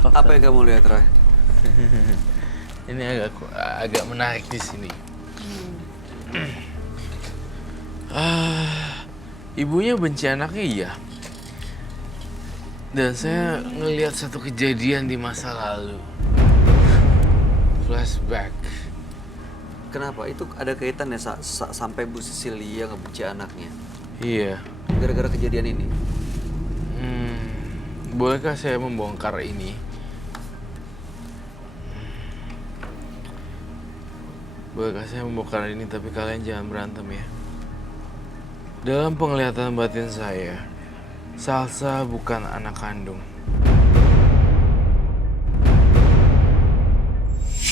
fakta. Apa yang kamu lihat, Roy? Ini agak menarik di sini. Ibunya benci anaknya, iya. Dan saya ngelihat satu kejadian di masa lalu. Flashback. Kenapa? Itu ada kaitannya sampai Bu Cecilia ngebenci anaknya? Iya. Gara-gara kejadian ini? Bolehkah saya membongkar ini? Bolehkah saya membongkar ini, tapi kalian jangan berantem ya. Dalam penglihatan batin saya, Salsa bukan anak kandung.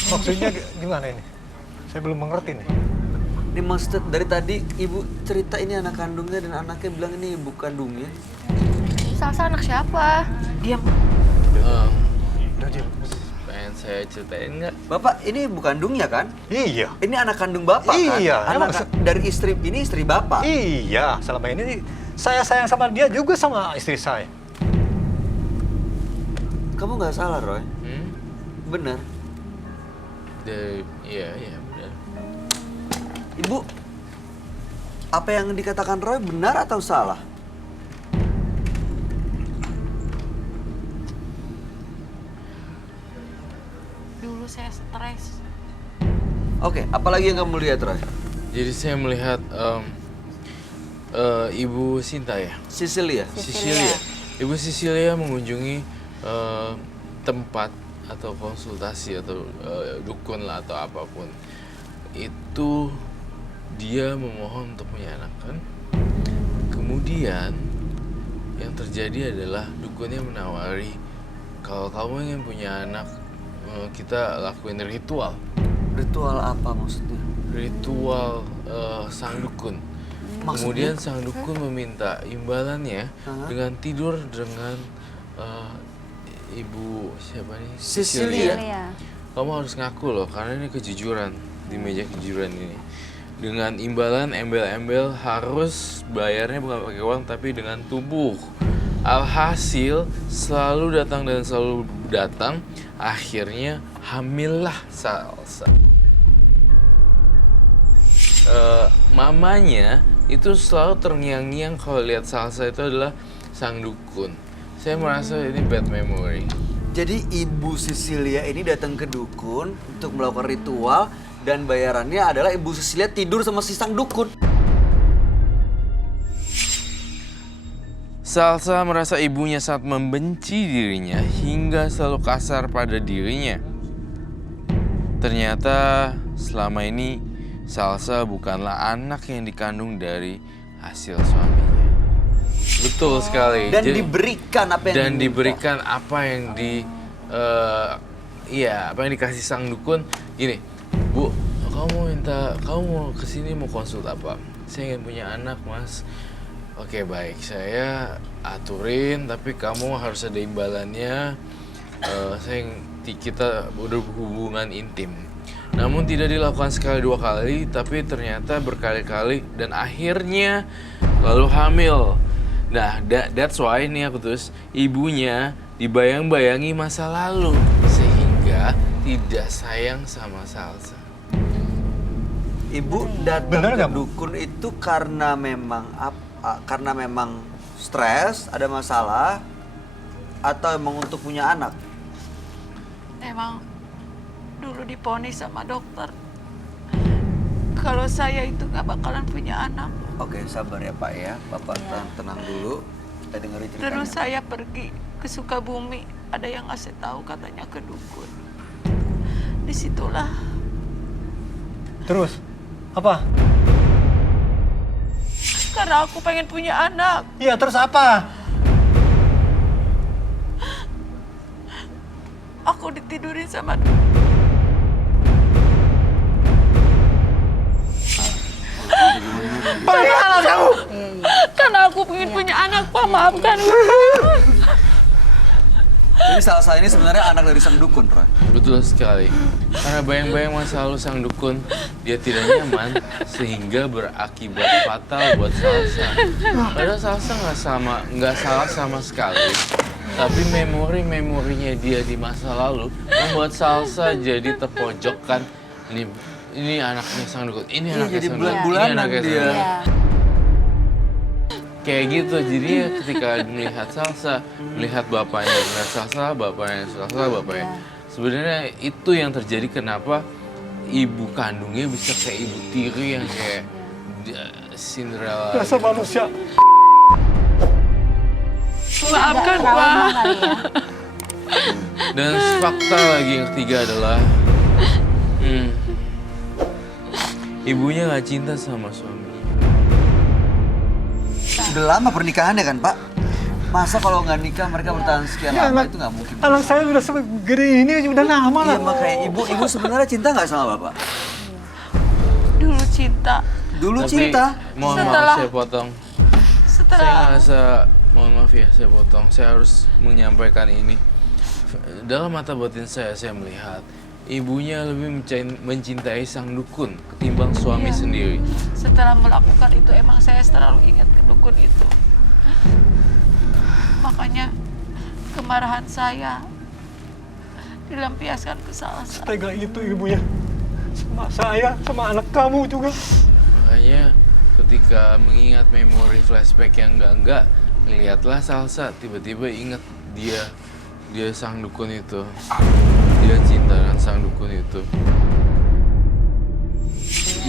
Maksudnya gimana ini? Saya belum mengerti nih. Ini maksud dari tadi ibu cerita ini anak kandungnya dan anaknya bilang ini ibu kandungnya. Salsa anak siapa? Diam. Udah, Jim. Pengen saya ceritain nggak? Bapak, ini ibu kandungnya kan? Iya. Ini anak kandung bapak kan? Iya, emang dari istri, ini istri bapak? Iya, selama ini saya sayang sama dia juga sama istri saya. Kamu nggak salah, Roy. Bener. Iya benar. Ibu, apa yang dikatakan Roy benar atau salah? Dulu saya stres. Oke, apalagi yang kamu lihat, Roy? Jadi saya melihat Ibu Sinta ya? Cecilia. Cecilia. Ibu Cecilia mengunjungi tempat atau konsultasi atau dukun lah atau apapun. Itu dia memohon untuk punya anak kan. Kemudian yang terjadi adalah dukunnya menawari kalau kamu ingin punya anak, kita lakuin ritual. Ritual apa maksudnya? Ritual sang dukun. Maksudnya? Kemudian sang dukun meminta imbalannya dengan tidur dengan ibu siapa nih? Cecilia. Kamu harus ngaku loh, karena ini kejujuran di meja kejujuran ini. Dengan imbalan embel-embel harus bayarnya bukan pakai uang tapi dengan tubuh. Alhasil selalu datang dan selalu datang. Akhirnya hamillah Salsa. Mamanya itu selalu terngiang-ngiang kalau lihat Salsa itu adalah sang dukun. Saya merasa ini bad memory. Jadi ibu Cecilia ini datang ke dukun untuk melakukan ritual dan bayarannya adalah ibu Cecilia tidur sama si sang dukun. Salsa merasa ibunya sangat membenci dirinya hingga selalu kasar pada dirinya. Ternyata selama ini Salsa bukanlah anak yang dikandung dari hasil suaminya. Betul sekali. Dan diberikan apa yang dan diminta. diberikan apa yang apa yang dikasih sang dukun. Gini, Bu, kamu mau kesini mau konsult apa? Saya ingin punya anak, Mas. Oke, baik, saya aturin, tapi kamu harus ada imbalannya. Kita udah hubungan intim. Namun tidak dilakukan sekali dua kali, tapi ternyata berkali-kali dan akhirnya lalu hamil. Nah, that's why nih aku terus ibunya dibayang-bayangi masa lalu sehingga tidak sayang sama Salsa. Ibu datang ke dukun itu karena memang stres, ada masalah, atau emang untuk punya anak? Emang dulu diponis sama dokter kalau saya itu nggak bakalan punya anak. Oke, sabar ya Pak ya. Bapak tenang dulu. Kita dengerin ceritanya. Terus saya pergi ke Sukabumi, ada yang ngasih tahu katanya ke dukun. Disitulah. Terus apa? Karena aku pengen punya anak. Iya, terus apa? Aku ditidurin sama Bagaimana kamu? karena aku pengen punya anak, Pak. Maafkan. Jadi Salsa ini sebenarnya anak dari sang dukun, Roy. Betul sekali. Karena bayang-bayang masa lalu sang dukun, dia tidak nyaman sehingga berakibat fatal buat Salsa. Padahal Salsa nggak salah sama sekali. Tapi memorinya dia di masa lalu membuat Salsa jadi terpojokkan. Ini anaknya sang dukun, ini anaknya jadi sang dukun, bulan-bulanan ini anaknya sang dia. dukun. Iya. Kayak gitu, jadi ketika melihat Salsa, melihat bapaknya, melihat Salsa, bapaknya. Sebenarnya itu yang terjadi kenapa ibu kandungnya bisa kayak ibu tiri yang kayak Cinderella. Dasar manusia. Maafkan, Trauma Pak. kali ya. Dan fakta lagi yang ketiga adalah ibunya nggak cinta sama suaminya. Udah lama pernikahannya kan, Pak? Masa kalau nggak nikah mereka bertahan sekian Ya, lama anak- itu nggak mungkin. Anak saya udah segede ini udah lama lah. Iya, makanya ibu sebenarnya cinta nggak sama Bapak? Dulu cinta. Dulu Tapi, cinta. mohon Setelah- maaf saya potong. Saya Setelah ngerasa, mohon maaf ya saya potong. Saya harus menyampaikan ini. Dalam mata batin saya melihat ibunya lebih mencintai sang dukun ketimbang suami Iya. sendiri. setelah melakukan itu emang saya selalu ingat ke dukun itu. Makanya kemarahan saya dilampiaskan ke Salsa. Tega itu ibunya. Sama saya, sama anak kamu juga. Makanya ketika mengingat memori flashback yang enggak, lihatlah Salsa tiba-tiba ingat dia sang dukun itu. Dia cinta dengan sang dukun itu.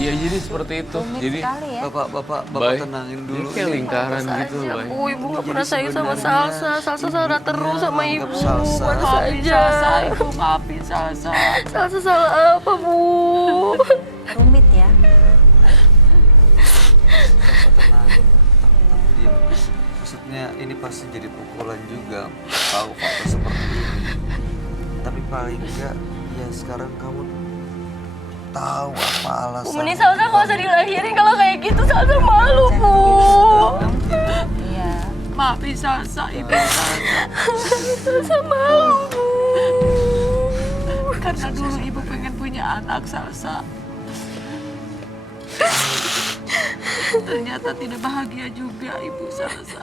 Iya, jadi seperti itu. Rumit Jadi sekali ya. Bapak Bay, tenangin ini dulu. kayak lingkaran gitu, Saja, Bay. Bu, ibu nggak Jadi pernah sayang sama sebenarnya Salsa. Salsa salah terus sama menganggap ibu. Salsa. Mana Maafin saja. Salsa, ibu maafin Salsa. Salsa salah apa, Bu? Rumit ya. Tenang. Diam. Maksudnya ini pasti jadi pukulan juga. Tahu fakta seperti ini. Tapi paling enggak, ya sekarang kamu tahu apa alasan. Bu, mending Salsa nggak usah dilahirin kalau kayak gitu. Salsa malu, Bu. Iya. Maafin Salsa, ibu Salsa. Salsa malu, Bu. Karena dulu ibu pengen punya anak Salsa. Ternyata tidak bahagia juga ibu Salsa.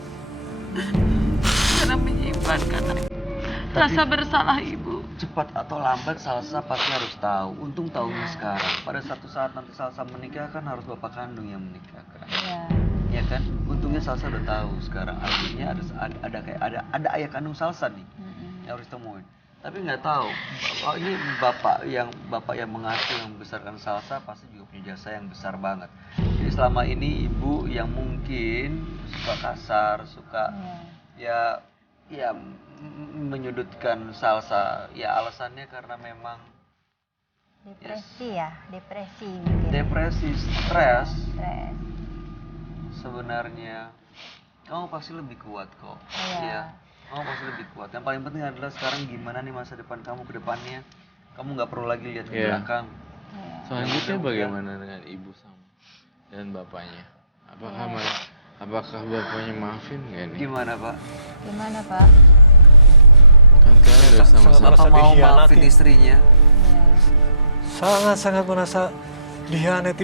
Karena menyimpan rasa bersalah ibu. Cepat atau lambat Salsa pasti harus tahu. Untung tahunya sekarang. Pada satu saat nanti Salsa menikah kan harus bapak kandung yang menikahkan. Iya. Ya kan? Untungnya Salsa udah tahu sekarang. Artinya ada ayah kandung Salsa nih yang harus temuin. Tapi nggak tahu. Ini bapak yang mengasuh yang membesarkan Salsa pasti juga punya jasa yang besar banget. Jadi selama ini ibu yang mungkin suka kasar, suka ya menyudutkan Salsa. Ya alasannya karena memang Depresi ya, depresi mungkin. depresi, stres. Stres. Sebenarnya kamu pasti lebih kuat kok. Iya. Iya. Kamu pasti lebih kuat. Yang paling penting adalah sekarang gimana nih masa depan kamu ke depannya. Kamu nggak perlu lagi lihat ke Iya. belakang. Selanjutnya bagaimana dengan ibu sama dan bapaknya? Apakah bapaknya maafin nggak nih? Gimana Pak? Gimana Pak? Kan kalian udah sama-sama. Merasa Bapak mau dikhianati. maafin istrinya? Iya. Sangat-sangat merasa dikhianati,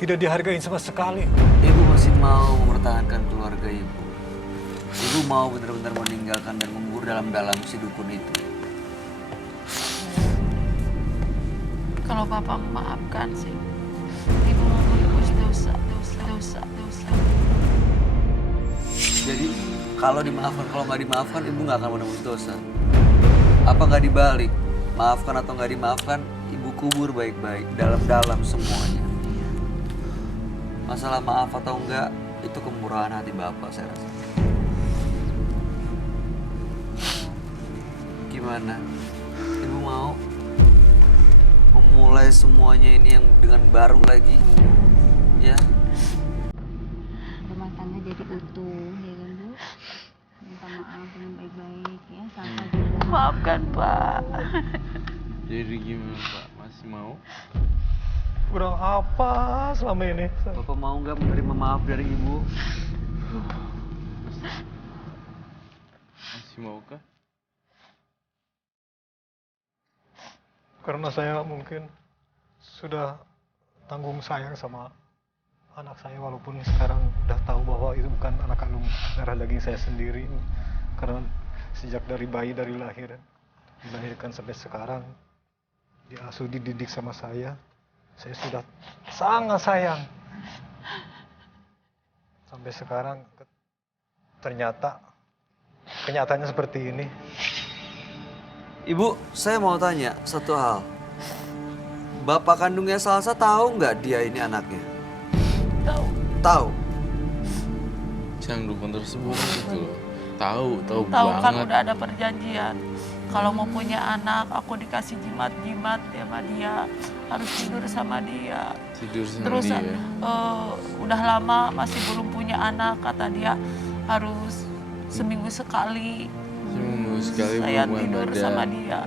tidak dihargai sama sekali. Ibu masih mau mempertahankan keluarga ibu. Ibu mau benar-benar meninggalkan dan mengubur dalam-dalam si dukun itu. Kalau bapak memaafkan sih, ibu mau menebus dosa. Jadi kalau dimaafkan, kalau nggak dimaafkan, ibu nggak akan menebus dosa. Apa nggak dibalik? Maafkan atau nggak dimaafkan, ibu kubur baik-baik dalam-dalam semuanya. Masalah maaf atau enggak, itu kemurahan hati bapak saya rasa. Gimana? Ibu mau memulai semuanya ini yang dengan baru lagi? Ya? Rumah tangga jadi utuh, ya kan Bu? Minta maaf dengan baik-baik ya, Salsa juga. Maafkan Pak. Jadi gimana Pak? Masih mau? Kurang apa selama ini? Bapak mau nggak menerima maaf dari ibu? Masih mau kah? Karena saya mungkin sudah tanggung sayang sama anak saya, walaupun sekarang udah tahu bahwa itu bukan anak kandung darah daging saya sendiri. Karena Sejak dari bayi, dari lahir, dilahirkan sampai sekarang, diasuh, dididik sama saya sudah sangat sayang. Sampai sekarang ternyata kenyataannya seperti ini. Ibu, saya mau tanya satu hal. Bapak kandungnya Salsa tahu nggak dia ini anaknya? Tahu. Tahu. Sang dukun tersebut gitu loh. Tahu Tahu banget. kan udah ada perjanjian. Kalau mau punya anak, aku dikasih jimat-jimat sama dia. Harus tidur sama dia. Tidur sama Terus dia. udah lama masih belum punya anak, kata dia harus seminggu sekali Seminggu sekali saya berhubungan tidur badan. sama dia.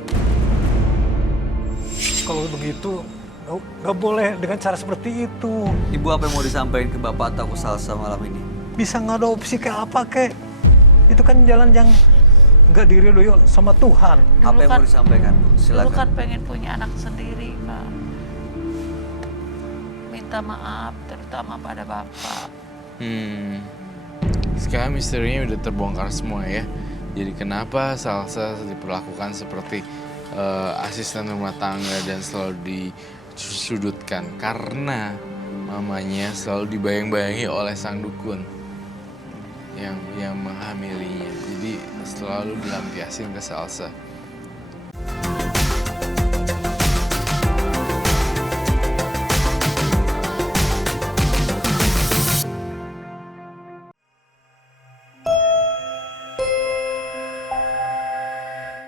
Kalau begitu, nggak boleh dengan cara seperti itu. Ibu apa yang mau disampaikan ke Bapak atau ke Salsa malam ini? Bisa ngadopsi kayak apa kek? Itu kan jalan yang nggak diridhoi sama Tuhan. Apa yang mau disampaikan, Bu? Dulu Silakan. kan pengen punya anak sendiri, Pak. Minta maaf terutama pada Bapak. Sekarang misterinya udah terbongkar semua ya. Jadi kenapa Salsa diperlakukan seperti asisten rumah tangga dan selalu disudutkan? Karena mamanya selalu dibayang-bayangi oleh sang dukun yang menghamilinya. Jadi selalu dilampiasin ke Salsa.